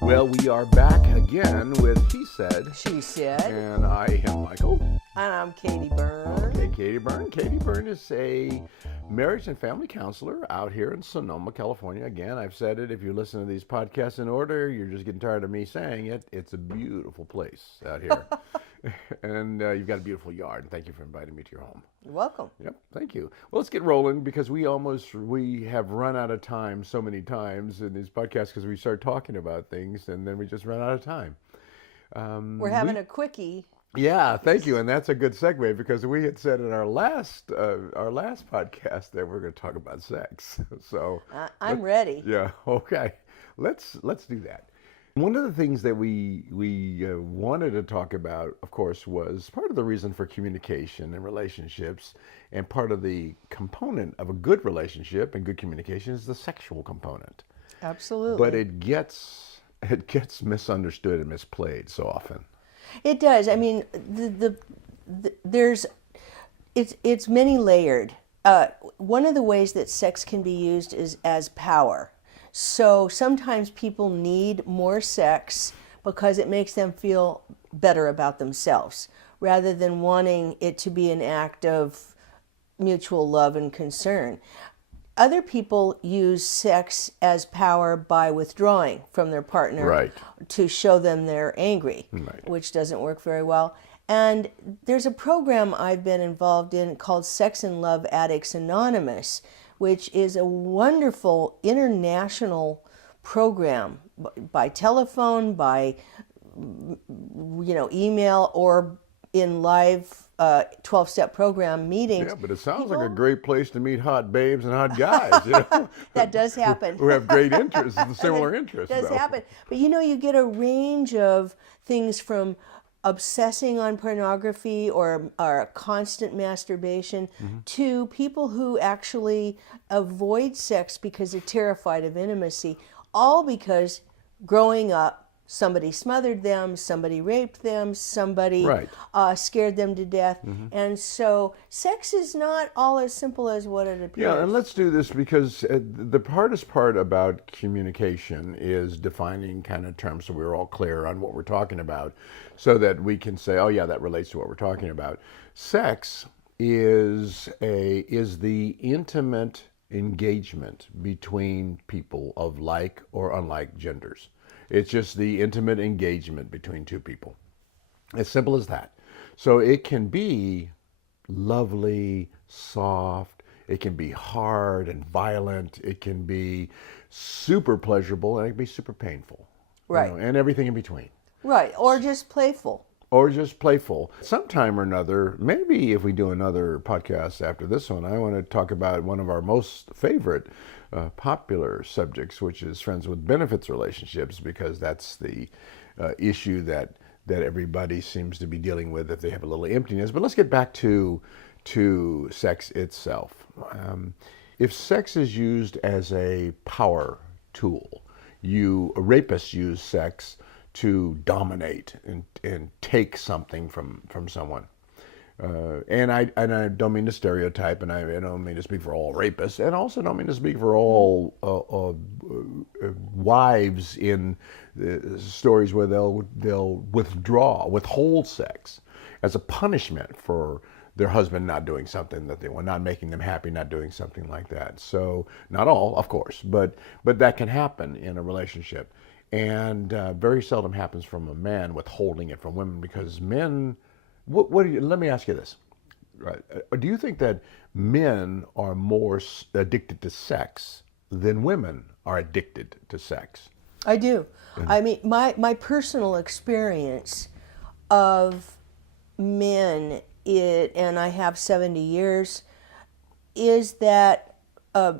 Well, we are back again with He Said, She Said. and I am Michael. And I'm Katie Byrne. Okay, Katie Byrne. Katie Byrne is a marriage and family counselor out here in Sonoma, California. Again, I've said it. If you listen to these podcasts in order, you're just getting tired of me saying it. It's a beautiful place out here. And you've got a beautiful yard. Thank you for inviting me to your home. You're welcome. Yep, thank you. Well, let's get rolling because we have run out of time so many times in these podcasts because we start talking about things and then we just run out of time. We're having a quickie. Yeah, thank you, and that's a good segue because we had said in our last podcast that we're going to talk about sex. So I'm ready. Yeah, okay, let's do that. One of the things that we wanted to talk about, of course, was part of the reason for communication and relationships, and part of the component of a good relationship and good communication is the sexual component. Absolutely. But it gets misunderstood and misplayed so often. It does. I mean, it's many layered. One of the ways that sex can be used is as power. So sometimes people need more sex because it makes them feel better about themselves, rather than wanting it to be an act of mutual love and concern. Other people use sex as power by withdrawing from their partner, Right, to show them they're angry, right, which doesn't work very well. And there's a program I've been involved in called Sex and Love Addicts Anonymous, which is a wonderful international program by telephone, by email, or in live 12-step program meetings. Yeah, but it sounds like a great place to meet hot babes and hot guys. You know? That does happen. Who have great interests, similar interests. It does happen. But you get a range of things from obsessing on pornography or constant masturbation to people who actually avoid sex because they're terrified of intimacy, all because growing up, somebody smothered them, somebody raped them, somebody scared them to death. And so sex is not all as simple as what it appears. Yeah, and let's do this because the hardest part about communication is defining kind of terms so we're all clear on what we're talking about so that we can say, oh yeah, that relates to what we're talking about. Sex is the intimate engagement between people of like or unlike genders. It's just the intimate engagement between two people. As simple as that. So it can be lovely, soft, it can be hard and violent, it can be super pleasurable, and it can be super painful. Right. And everything in between. Right, or just playful. Or just playful. Sometime or another, maybe if we do another podcast after this one, I want to talk about one of our most favorite popular subjects, which is friends with benefits relationships, because that's the issue that everybody seems to be dealing with if they have a little emptiness. But let's get back to sex itself. If sex is used as a power tool, rapists use sex to dominate and take something from someone. And I don't mean to stereotype, and I don't mean to speak for all rapists, and also don't mean to speak for all wives in stories where they'll withhold sex as a punishment for their husband not doing something that they want, not making them happy, not doing something like that. So not all, of course, but that can happen in a relationship, and very seldom happens from a man withholding it from women, because men. Let me ask you this. Right. Do you think that men are more addicted to sex than women are addicted to sex? I do. I mean, my personal experience of men, and I have 70 years, is that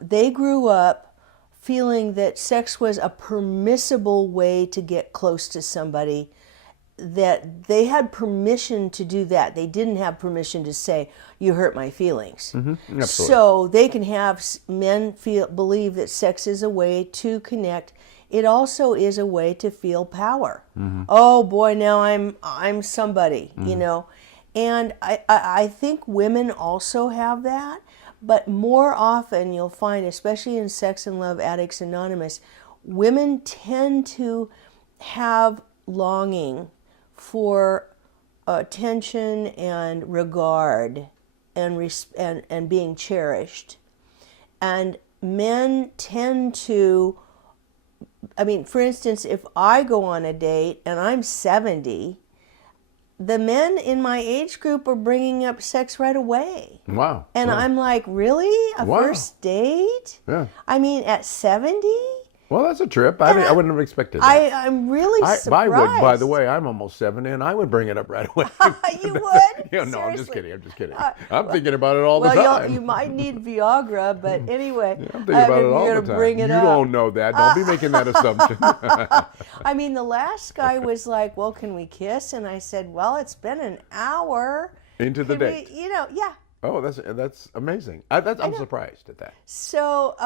they grew up feeling that sex was a permissible way to get close to somebody, that they had permission to do that. They didn't have permission to say, you hurt my feelings. Absolutely. So they can have men believe that sex is a way to connect. It also is a way to feel power. Oh boy, now I'm somebody, you know. And I think women also have that, But more often you'll find, especially in Sex and Love Addicts Anonymous, women tend to have longing for attention and regard and being cherished. And men tend to, I mean, for instance, if I go on a date and I'm 70, the men in my age group are bringing up sex right away. Wow. And wow. I'm like, really? A Wow. first date? Yeah. I mean, at 70? Well, that's a trip. I wouldn't have expected that. I'm really surprised. By the way, I'm almost 70, and I would bring it up right away. You would? Yeah, no, I'm just Seriously? kidding. I'm thinking about it all the time. You might need Viagra, but anyway. Yeah, I'm thinking about it all you're the gonna time. bring it You up. don't know that. Don't be making that assumption. I mean, the last guy was like, well, can we kiss? And I said, well, it's been an hour. Into the Can date. we, yeah. Oh, that's amazing. I'm surprised at that. So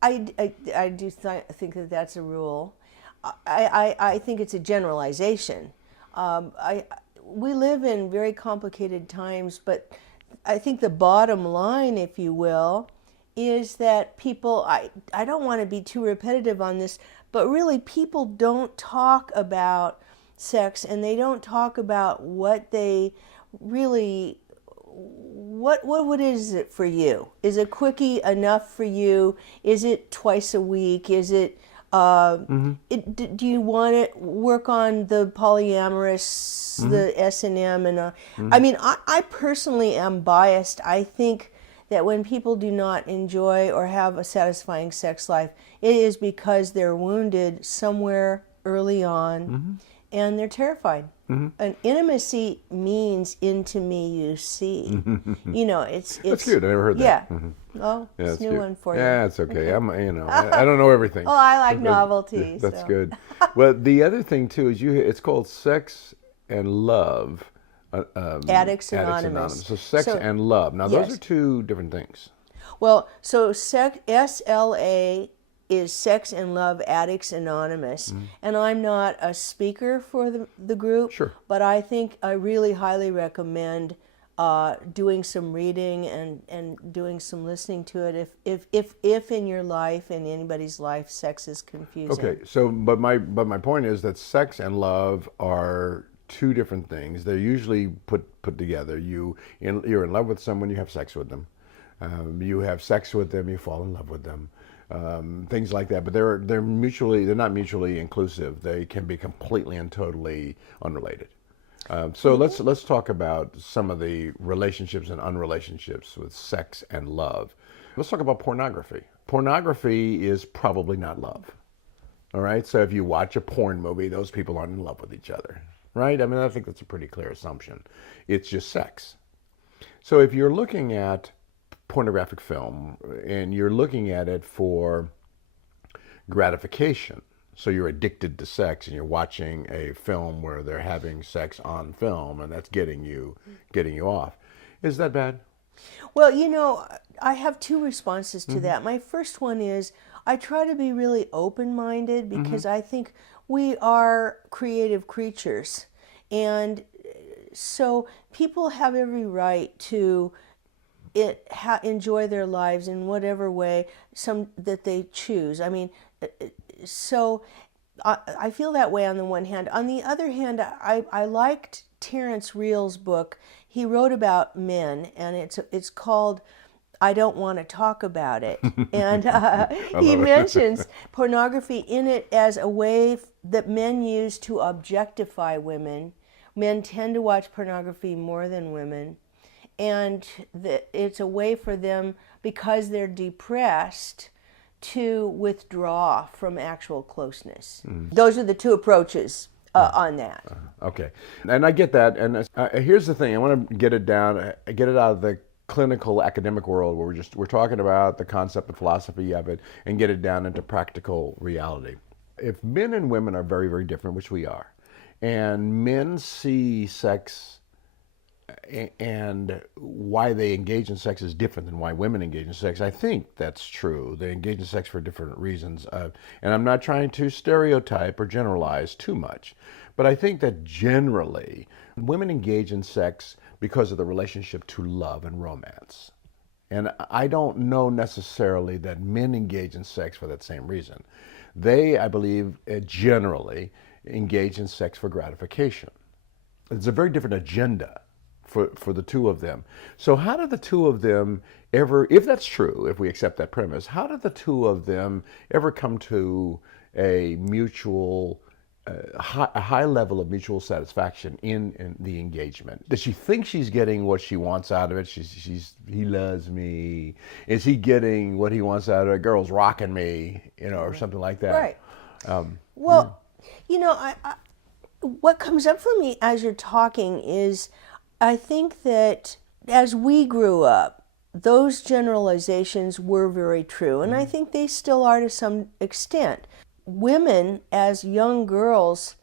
I do think that that's a rule. I think it's a generalization. We live in very complicated times, but I think the bottom line, if you will, is that people, I don't want to be too repetitive on this, but really people don't talk about sex, and they don't talk about what they really, what is it for you? Is a quickie enough for you? Is it twice a week? Is it, do you want to work on the polyamorous, the S&M? I mean, I personally am biased. I think that when people do not enjoy or have a satisfying sex life, it is because they're wounded somewhere early on, and they're terrified. And intimacy means into me you see. It's That's cute. I never heard yeah. that. Oh, Yeah, it's a new cute. one for you. Yeah, it's okay. I don't know everything. Oh, I like novelty. That's so. good. Well, the other thing too is it's called Sex and Love. Addicts Anonymous. So sex and love. Now yes. those are two different things. Well, so SLA is Sex and Love Addicts Anonymous, and I'm not a speaker for the group, Sure. but I think I really highly recommend doing some reading and doing some listening to it if in your life, in anybody's life, sex is confusing. Okay. So, but my point is that sex and love are two different things. They're usually put together. You're in love with someone, you have sex with them. You have sex with them, you fall in love with them. Things like that, but they're not mutually inclusive. They can be completely and totally unrelated. So let's talk about some of the relationships and unrelationships with sex and love. Let's talk about pornography. Pornography is probably not love. All right. So if you watch a porn movie, those people aren't in love with each other, right? I mean, I think that's a pretty clear assumption. It's just sex. So if you're looking at pornographic film and you're looking at it for gratification, so you're addicted to sex and you're watching a film where they're having sex on film and that's getting you off, is that bad? Well, I have two responses to that. My first one is I try to be really open-minded because I think we are creative creatures, and so people have every right to enjoy their lives in whatever way that they choose. I mean, so I feel that way on the one hand. On the other hand, I liked Terrence Real's book. He wrote about men, and it's called I Don't Want to Talk About It. And he mentions pornography in it as a way that men use to objectify women. Men tend to watch pornography more than women. And it's a way for them, because they're depressed, to withdraw from actual closeness. Those are the two approaches on that. Okay, and I get that. And here's the thing: I want to get it out of the clinical academic world where we're talking about the concept and philosophy of it, and get it down into practical reality. If men and women are very, very different, which we are, and men see sex and why they engage in sex is different than why women engage in sex. I think that's true. They engage in sex for different reasons. And I'm not trying to stereotype or generalize too much, but I think that generally women engage in sex because of the relationship to love and romance. And I don't know necessarily that men engage in sex for that same reason. They, I believe, generally engage in sex for gratification. It's a very different agenda for the two of them. So how do the two of them ever, if that's true, if we accept that premise, how did the two of them ever come to a mutual, a high level of mutual satisfaction in the engagement? Does she think she's getting what she wants out of it? He loves me. Is he getting what he wants out of it? Girl's rocking me, or something like that. Right. Well, what comes up for me as you're talking is I think that as we grew up, those generalizations were very true, and I think they still are to some extent. Women, as young girls,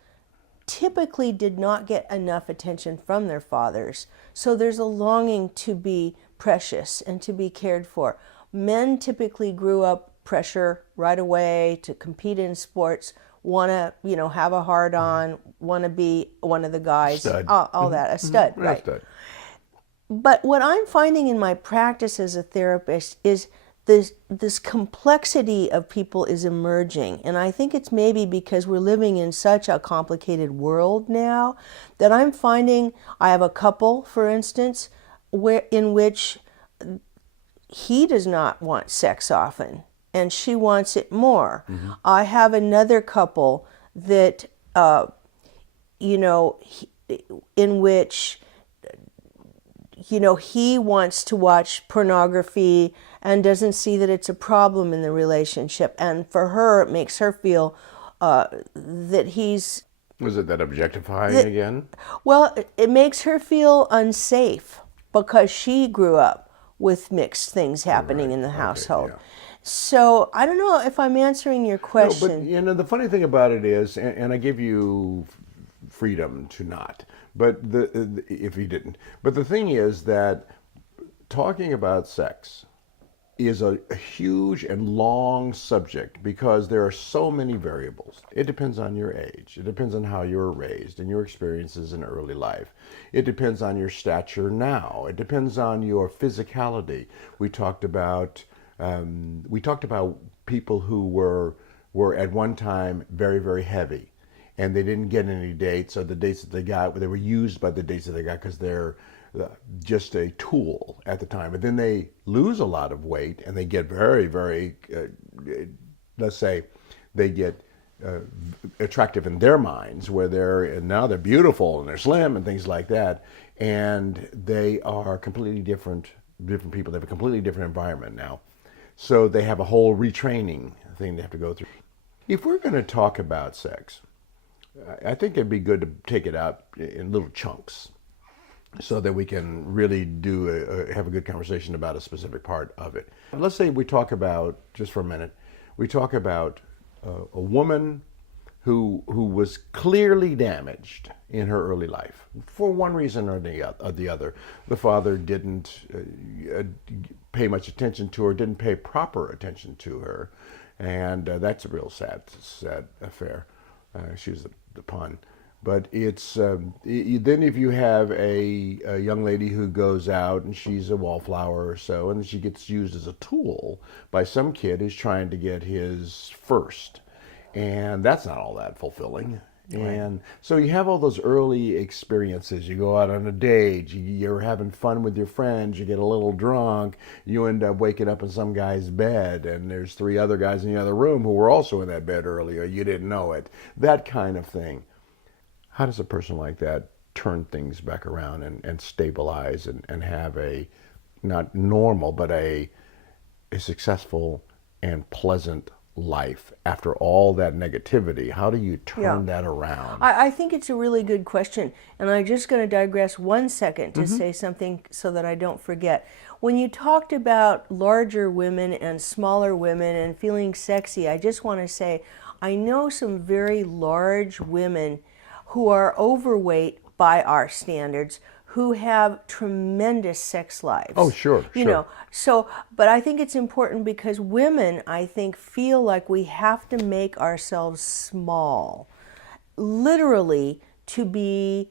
typically did not get enough attention from their fathers, so there's a longing to be precious and to be cared for. Men typically grew up pressure right away to compete in sports, want to, have a hard on, want to be one of the guys, Stud. all that, a stud, right? A stud. But what I'm finding in my practice as a therapist is this complexity of people is emerging. And I think it's maybe because we're living in such a complicated world now that I'm finding, I have a couple, for instance, in which he does not want sex often and she wants it more. I have another couple that, in which, he wants to watch pornography and doesn't see that it's a problem in the relationship. And for her, it makes her feel that he's... Was it that objectifying again? Well, it makes her feel unsafe because she grew up with mixed things happening in the household. Yeah. So I don't know if I'm answering your question. No, but the funny thing about it is, and I give you freedom to not, but if you didn't, but the thing is that talking about sex is a huge and long subject because there are so many variables. It depends on your age. It depends on how you were raised and your experiences in early life. It depends on your stature now. It depends on your physicality. We talked about people who were at one time very, very heavy, and they didn't get any dates, or the dates that they got, they were used by the dates that they got because they're just a tool at the time. But then they lose a lot of weight and they get very, very, let's say, they get attractive in their minds, where now they're beautiful and they're slim and things like that, and they are completely different people. They have a completely different environment now, so they have a whole retraining thing they have to go through. If we're going to talk about sex, I think it'd be good to take it out in little chunks, so that we can really have a good conversation about a specific part of it. Let's say we talk about, just for a minute, we talk about a woman who was clearly damaged in her early life for one reason or the other. The father didn't pay much attention to her, didn't pay proper attention to her, and that's a real sad affair. Excuse the pun. But it's then if you have a young lady who goes out and she's a wallflower or so, and she gets used as a tool by some kid who's trying to get his first, and that's not all that fulfilling. Right. And so you have all those early experiences. You go out on a date, you're having fun with your friends, you get a little drunk, you end up waking up in some guy's bed, and there's 3 other guys in the other room who were also in that bed earlier. You didn't know it. That kind of thing. How does a person like that turn things back around and stabilize and have a, not normal, but a successful and pleasant life after all that negativity? How do you turn that around? I think it's a really good question, and I'm just going to digress 1 second to say something so that I don't forget. When you talked about larger women and smaller women and feeling sexy, I just want to say I know some very large women who are overweight by our standards, who have tremendous sex lives. Oh, sure. So, but I think it's important because women, I think, feel like we have to make ourselves small, literally, to be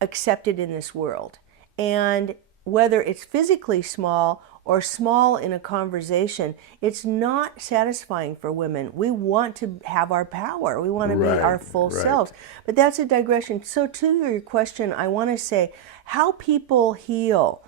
accepted in this world. And whether it's physically small or small in a conversation, it's not satisfying for women. We want to have our power. We want to be our full selves. But that's a digression. So to your question, I want to say how people heal.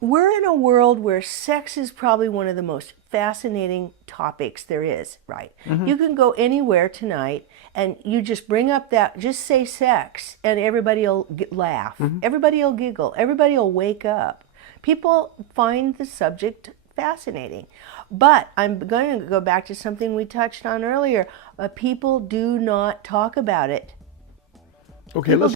We're in a world where sex is probably one of the most fascinating topics there is, right? You can go anywhere tonight and you just bring up just say sex, and everybody will laugh. Everybody will giggle. Everybody will wake up. People find the subject fascinating. But I'm going to go back to something we touched on earlier. People do not talk about it. Okay, let's